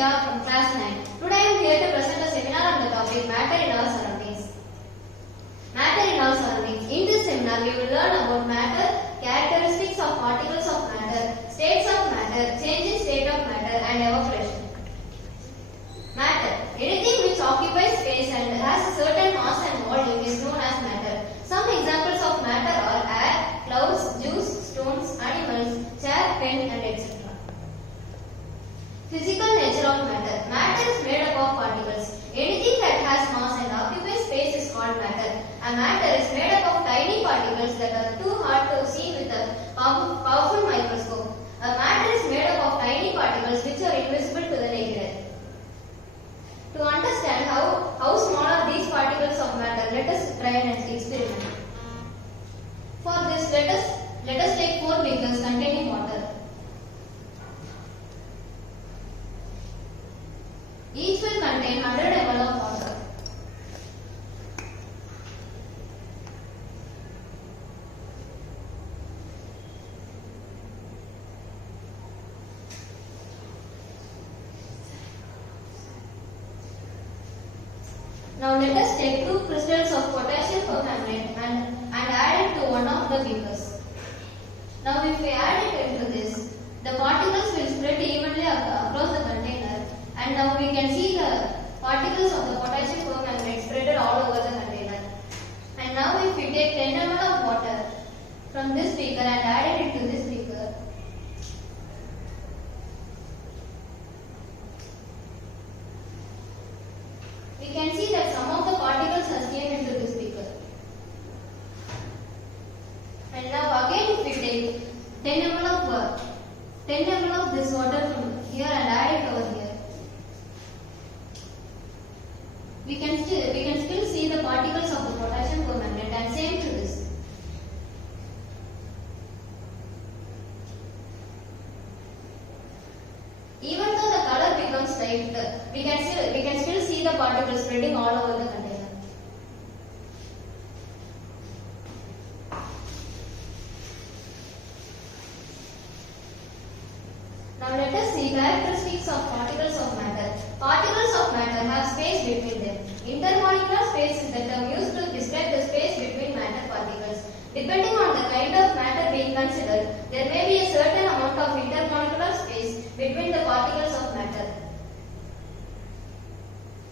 Vidya from class 9. Today I am here to present a seminar on the topic matter in our surroundings. Matter in our surroundings. In this seminar we will learn about matter, characteristics of particles of matter, states of matter, change in state of matter and evaporation. Matter. Anything which occupies space and has a certain mass and volume is known as matter. Some examples of matter are air, clouds, juice, stones, animals, chair, pen and etc. Physical nature of matter. Matter is made up of particles. Anything that has mass and occupies space is called matter. A matter is made up of tiny particles that are too hard to see with a powerful microscope. A matter is made up of tiny particles which are invisible to the naked eye. To understand how small are these particles of matter, let us try an experiment. For this, let us take 4 beakers containing water. Each will contain 100 ml of water. Now let us take 2 crystals of potassium permanganate and add it to one of the beakers. Now if we add it into this, the particles will spread evenly across the container, and now we can see the particles of the potassium permanganate spread all over the container. And now if we take 10 ml of water from this beaker and add it into this beaker, we can see that some of the particles has came into this beaker. And now again if we take 10 ml of this water from here and add it over here, we can still see the particles of the potassium permanganate, and same to this. Even though the color becomes light, we can still see the particles spreading all over the container. Now let us see characteristics of particles of matter. Particles of matter have space between them. Intermolecular space is the term used to describe the space between matter particles. Depending on the kind of matter being considered, there may be a certain amount of intermolecular space between the particles of matter.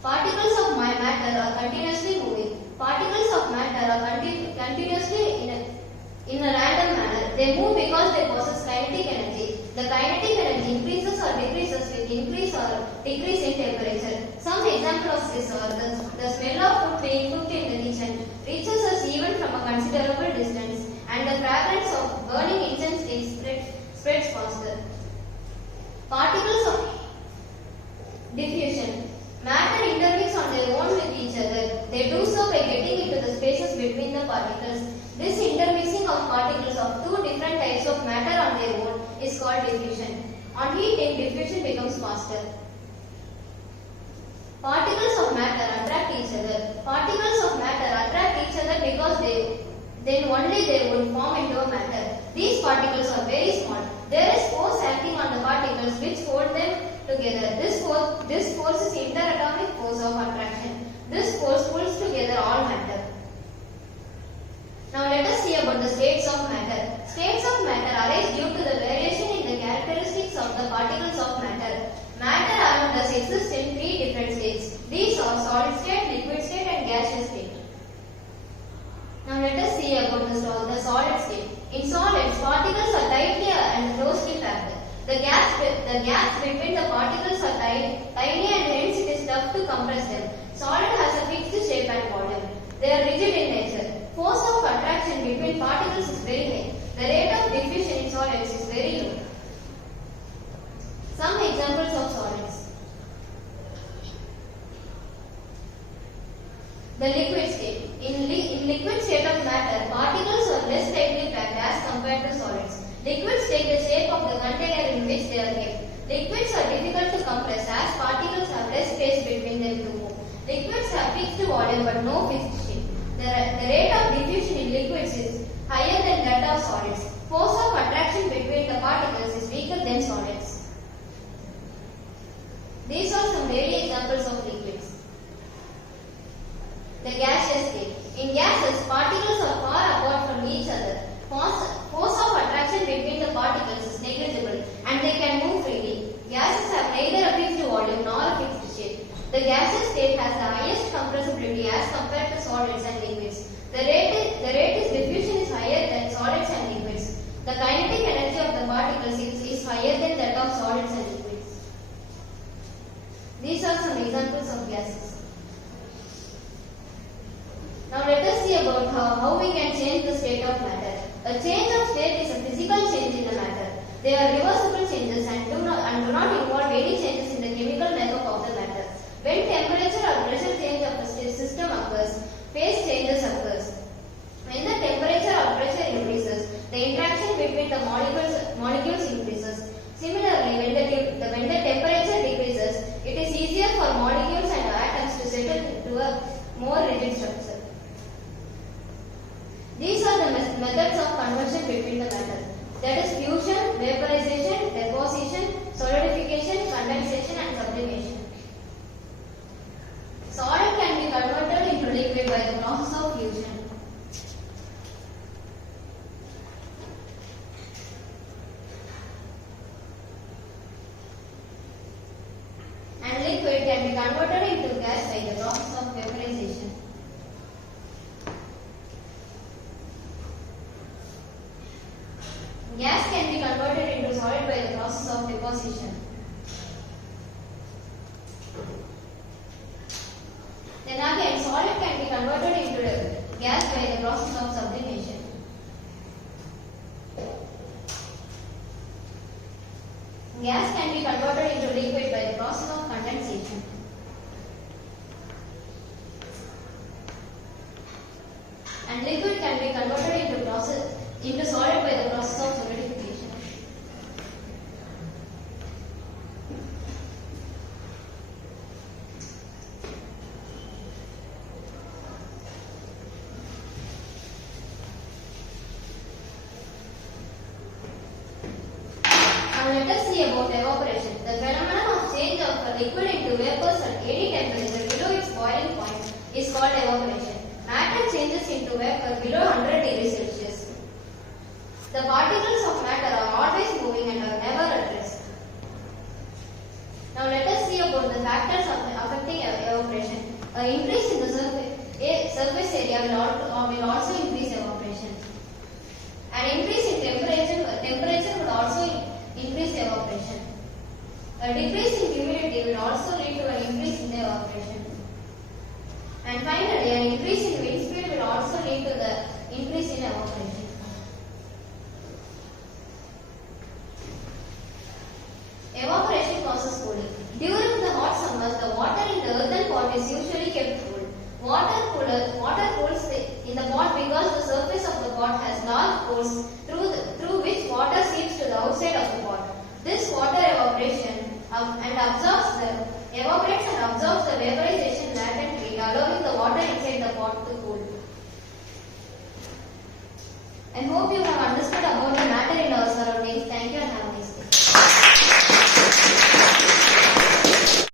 Particles of matter are continuously moving. Particles of matter are continuously in a random manner. They move because they possess kinetic energy. The kinetic energy increases or decreases with increase or decrease in temperature. Some examples of this are the smell of food being cooked in the kitchen reaches us even from a considerable distance, and the fragrance of burning incense spreads faster. Particles of diffusion. Matter intermix on their own with each other. They do so by getting into the spaces between the particles. This intermixing of particles of 2 different types of matter on their own is called diffusion. On heating, diffusion becomes faster. Particles of matter attract each other. Particles of matter attract each other because then only they would form into a matter. These particles are very small. There is force acting on the particles which hold them together. This force is interatomic force of attraction. This force pulls together all matter. Now let us see about the states of matter. States of matter arise due to the variation in the characteristics of the particles of matter. Matter around us exists in 3 different states. These are solid state, liquid state and gaseous state. Now let us see about the solid state. In solids, particles are tightly and closely packed. The gaps between the particles are tiny and hence it is tough to compress them. Solid has a fixed shape and volume. They are rigid in nature. Force of attraction between particles is very high. The rate of diffusion in solids is very low. Some examples of solids. The liquid state. In liquid state of matter, particles are less tightly packed as compared to solids. Liquids take the shape of the container in which they are kept. Liquids are difficult to compress as particles have less space between them to move. Liquids have fixed volume but no fixed shape. The rate of diffusion in liquids is higher than that of solids. Force of attraction between the particles is weaker than solids. These solids and liquids. The rate is diffusion is higher than solids and liquids. The kinetic energy of the particles is higher than that of solids and liquids. These are some examples of gases. Now let us see about how we can change the state of matter. A change of state is a physical change in the matter. They are reversible changes and do not involve any changes in the chemical makeup of the matter. When temperature or pressure change of the system occurs, phase changes occurs. When the temperature or pressure increases, the interaction between the molecules increases. Similarly, when the temperature decreases, it is easier for molecules and atoms to settle into a more rigid structure. These are the methods of conversion between the matter. That is fusion, vaporization, deposition, solidification, condensation and sublimation. Solid can be converted into liquid by the process of fusion. And liquid can be converted into gas by the process of vaporization. Gas can be converted into solid by the process of deposition. Then again, solid can be converted into gas by the process of sublimation. Gas can be converted into liquid by the process of condensation. And liquid can be converted into solid by the process of solidification. Now let us see about evaporation. The phenomenon of change of a liquid into vapors at any temperature below its boiling point is called evaporation. Matter changes into vapor below 100 degrees Celsius. The particles of matter are always moving and are never at rest. Now let us see about the factors affecting evaporation. An increase in the surface area will also increase evaporation. An increase in temperature would also increase evaporation. A decrease in humidity will also lead to an increase in the evaporation. And finally, an increase in wind speed will also lead to the increase in evaporation. Evaporation causes cooling. During the hot summers, the water in the earthen pot is usually kept cool. Water cools in the pot because the surface of the pot has large pores through which water seeps to the outside of the pot. This water evaporates and absorbs the vaporization